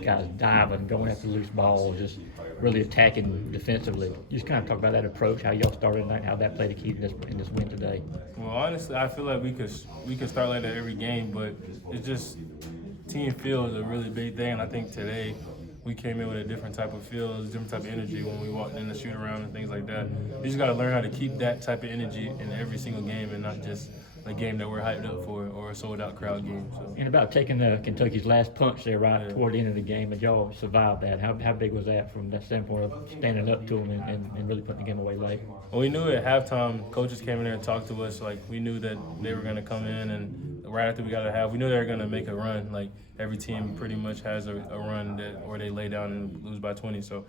guys diving, going after loose balls, just really attacking defensively. Just kind of talk about that approach, how y'all started tonight, how that played a key in this win today. Well, honestly, I feel like we could start like that every game, but it's just team feel is a really big thing. And I think today we came in with a different type of feel, a different type of energy when we walked in the shoot around and things like that. You just got to learn how to keep that type of energy in every single game and not just a game that we're hyped up for or a sold out crowd game. So. And about taking Kentucky's last punch there right Yeah. toward the end of the game, and y'all survived that. How big was that from that standpoint of standing up to them and really putting the game away late? Well, we knew at halftime, coaches came in there and talked to us. Like, we knew that they were going to come in, and right after we got a half, we knew they were going to make a run. Like, every team pretty much has a run that where they lay down and lose by 20. So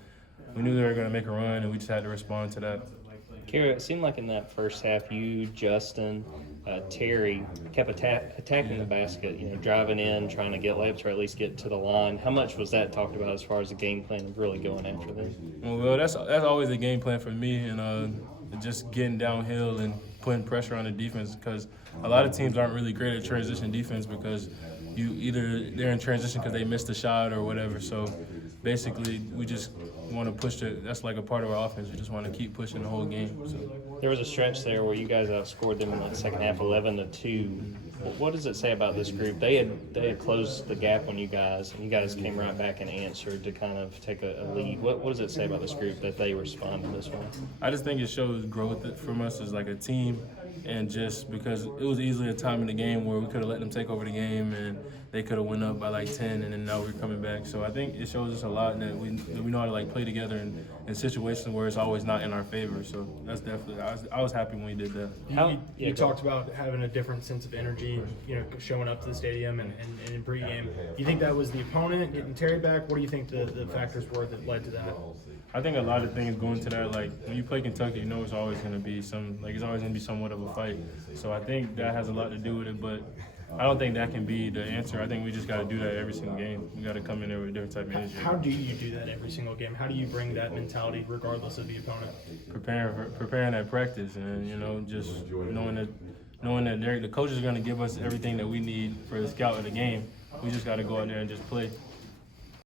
we knew they were going to make a run, and we just had to respond to that. Kario, it seemed like in that first half, you, Justin, Terry kept attacking the basket, driving in, trying to get layups or at least get to the line. How much was that talked about as far as the game plan of really going after them? Well, that's always a game plan for me, and just getting downhill and putting pressure on the defense because a lot of teams aren't really great at transition defense because they're in transition because they missed a shot or whatever. So basically, we just want to push it. That's like a part of our offense. We just want to keep pushing the whole game. So. There was a stretch there where you guys outscored them in the second half, 11-2. What does it say about this group? They had closed the gap on you guys, and you guys came right back and answered to kind of take a lead. What does it say about this group that they responded this way? I just think it shows growth from us as like a team, and just because it was easily a time in the game where we could have let them take over the game and they could have went up by like 10, and then now we're coming back. So I think it shows us a lot that we know how to like play together in situations where it's always not in our favor. So that's definitely I was happy when we did that. You talked about having a different sense of energy, showing up to the stadium and in pregame. Do you think that was the opponent getting Terry back? What do you think the factors were that led to that? I think a lot of things go into that. Like when you play Kentucky, you know it's always going to be it's always going to be somewhat of a fight. So I think that has a lot to do with it, but I don't think that can be the answer. I think we just got to do that every single game. We got to come in there with a different type of energy. How do you do that every single game? How do you bring that mentality regardless of the opponent? Preparing at practice, and just knowing that the coaches are going to give us everything that we need for the scout of the game. We just got to go out there and just play.